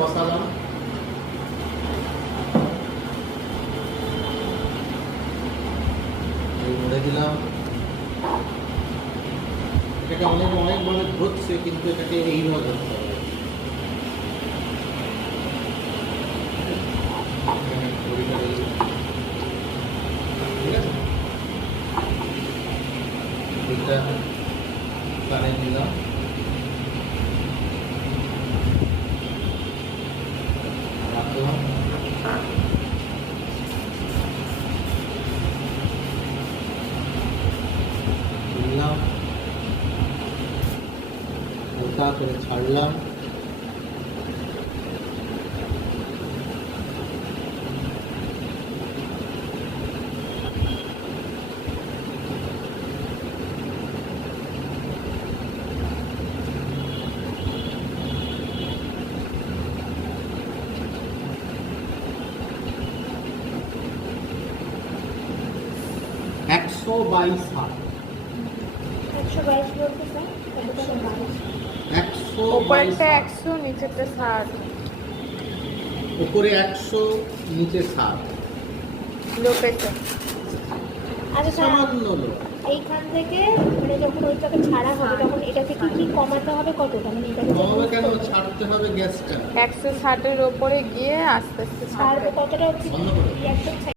বসালাম। মুড়ে দিলাম। এটাকে অনেকভাবে ধরছে, কিন্তু এটাকে এইভাবে ধরতে হবে। ঠিক আছে, এটা কানে দিলাম। রাখলাম। দিলাম, হালকা করে ছাড়লাম। একশো 22 হাত। 122 বলতে স্যার 122। উপরেরটা 100, নিচেরটা 60। উপরে 100, নিচে 60। Low pressure. আচ্ছা স্যার, সামান্য লো। এইখান থেকে মানে যখন ওইটাকে ছাড়া হবে তখন এটা থেকে কি কমাতে হবে কতটা, মানে এটাকে কমাবে কেন, ছাড়তে হবে গ্যাসটা। 160-এর ওপরে গিয়ে আস্তে আস্তে ছাড়তে ছাড়বে হবে। কতটা অবধি? বন্ধ করো। রিঅ্যাক্টর